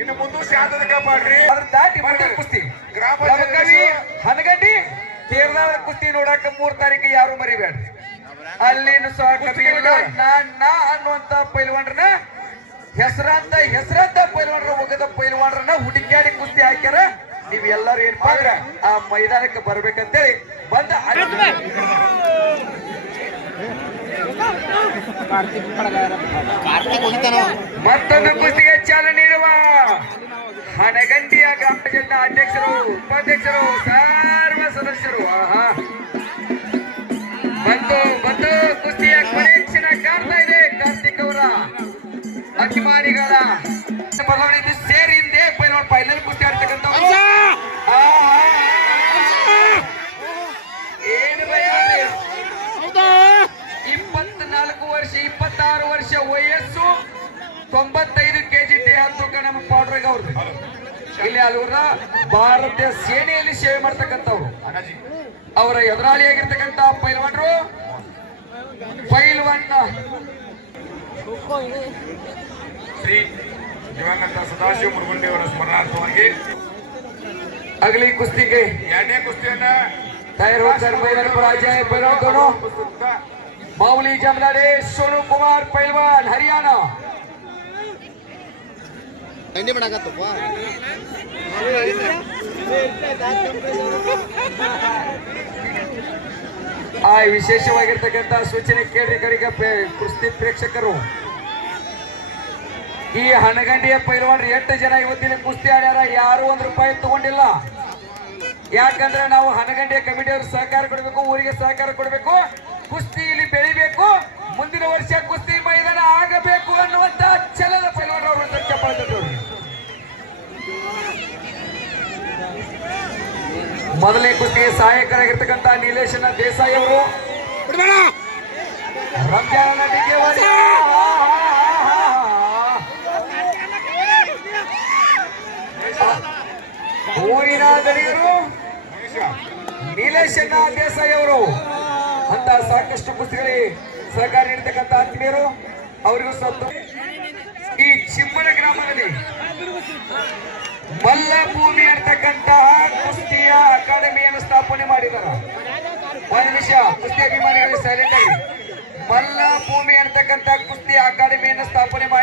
ಇನ್ನು ಮುಂದೆ ಶಾಂತತೆ ಕಾಪಾಡ್ರಿ. ಅದ್ರ ದಾಟಿ ಕುಸ್ತಿ. ಗ್ರಾಮ ಕವಿ ಹನಗಡ್ಡಿ ಕೇರಳ ಕುಸ್ತಿ ನೋಡಾಕ ಮೂರ್ ತಾರೀಕು ಯಾರು ಮರಿಬೇಡ್ರಿ ಅಲ್ಲಿನ ಕವಿ ನಾ ನಾ ಅನ್ನುವಂತ ಪೈಲ್ವಾನ್ರನ್ನ ಹೆಸರಂತ ಹೆಸರಂತ ಪೈಲ್ವಾನ್ರ ಒಗದ ಪೈಲ್ವಾನ್ರನ್ನ ಹುಡುಕ್ಯಾಡಿ ಕುಸ್ತಿ ಹಾಕ್ಯಾರ. ನೀವ್ ಎಲ್ಲರೂ ಏನ್ ಅಂದ್ರ ಆ ಮೈದಾನಕ್ಕೆ ಬರ್ಬೇಕಂತೇಳಿ ಬಂದ ಮತ್ತೊಂದು ಕುಸ್ತಿಗೆ ಚಾಲನೆ ನೀಡುವ ಹನಗಂಡಿಯ ಗ್ರಾಮ ಪಂಚಾಯತ್ನ ಅಧ್ಯಕ್ಷರು ಉಪಾಧ್ಯಕ್ಷರು ಸರ್ವ ಸದಸ್ಯರು. ಆಹಾ. ಬಂತು ಬಂದು ಕುಸ್ತಿಯ ಕೊನೆ ಕ್ಷಣ ಕಾಣ್ತಾ ಇದೆ ಕಾರ್ತಿಕ್ ಅವರ ಅಭಿಮಾನಿಗಳ. ಇದು ಸೇರಿಂದೆ ಪೈಲವಾನ್ ಫೈನಲ್ ಕುಸ್ತಿ ತೊಂಬತ್ತೈದು ಕೆಜಿ ಟೇ ತೂಕ ನಮ್ಮ ಪಾಡ್ರಾಗ ಅವ್ರದ್ದು ಇಲ್ಲಿ ಅಲ್ಲೂರ ಭಾರತೀಯ ಸೇನೆಯಲ್ಲಿ ಸೇವೆ ಮಾಡ್ತಕ್ಕಂಥವ್ರು. ಅವರ ಎದುರಾಳಿಯಾಗಿರ್ತಕ್ಕಂಥ ಪೈಲ್ವಾನ್ರು. ಪೈಲ್ವಾನ್ ಶ್ರೀ ದಿವಂಗತ ಸದಾಶಿವ ಮುರುಗುಂಡಿ ಅವರ ಸ್ಮರಣಾರ್ಥವಾಗಿ ಅಗಲಿ ಕುಸ್ತಿಗೆ ಎರಡನೇ ಕುಸ್ತಿಯನ್ನ ತಯಾರು ಪರಾಜಯ ಪೈಲ್ವಾನ್ ಮಾಮೂಲಿ ಜಮನಾಡೆ ಸೋನು ಕುಮಾರ್ ಪೈಲ್ವಾನ್ ಹರಿಯಾಣ. ತಿಂಡಿ ಮಾಡಕತ್ತಪ್ಪ ಆ ವಿಶೇಷವಾಗಿರ್ತಕ್ಕಂಥ ಸೂಚನೆ ಕೇಳಿ ಕುಸ್ತಿ ಪ್ರೇಕ್ಷಕರು. ಈ ಹಣಗಂಡಿಯ ಪೈಲ್ವಾನ್ ಎಂಟು ಜನ ಇವತ್ತಿನ ಕುಸ್ತಿ ಆಡ್ಯಾರ, ಯಾರು ಒಂದ್ ರೂಪಾಯಿ ತಗೊಂಡಿಲ್ಲ. ಯಾಕಂದ್ರೆ ನಾವು ಹಣಗಂಡಿಯ ಕಮಿಟಿಯವರು ಸಹಕಾರ ಕೊಡಬೇಕು, ಊರಿಗೆ ಸಹಕಾರ ಕೊಡಬೇಕು ಕುಸ್ತಿ ಇಲ್ಲಿ ಬೆಳಿಬೇಕು. ಮೊದಲನೇ ಕುಸ್ತಿಗೆ ಸಹಾಯಕರಾಗಿರ್ತಕ್ಕಂಥ ನೀಲೇಶನ ದೇಸಾಯಿ ಅವರು. ರಂಜಾನ. ಊರಿನ ಗಣಿಯರು ನೀಲೇಶನ ದೇಸಾಯಿ ಅವರು. ಅಂತ ಸಾಕಷ್ಟು ಕುಸ್ತಿಗಳಿಗೆ ಸಹಕಾರ ನೀಡತಕ್ಕಂಥ ಆತ್ಮೀಯರು ಅವರಿಗೂ ಸತ್ತು. ಈ ಚಿಮ್ಮನ ಗ್ರಾಮದಲ್ಲಿ ಮಲ್ಲಭೂಮಿ ಅಂತಕ್ಕಂತಹ ಸ್ಥಾಪನೆ ಮಾಡಿದಾರ. ಒಂದು ನಿಮಿಷ, ಕುಸ್ತಿ ಅಭಿಮಾನಿಗಳಿಗೆ ಸೈಲೆಂಟ್ ಆಗಿ. ಮಲ್ಲ ಭೂಮಿ ಅಂತಕ್ಕಂತ ಕುಸ್ತಿ ಅಕಾಡೆಮಿಯನ್ನು ಸ್ಥಾಪನೆ ಮಾಡಿದಾರ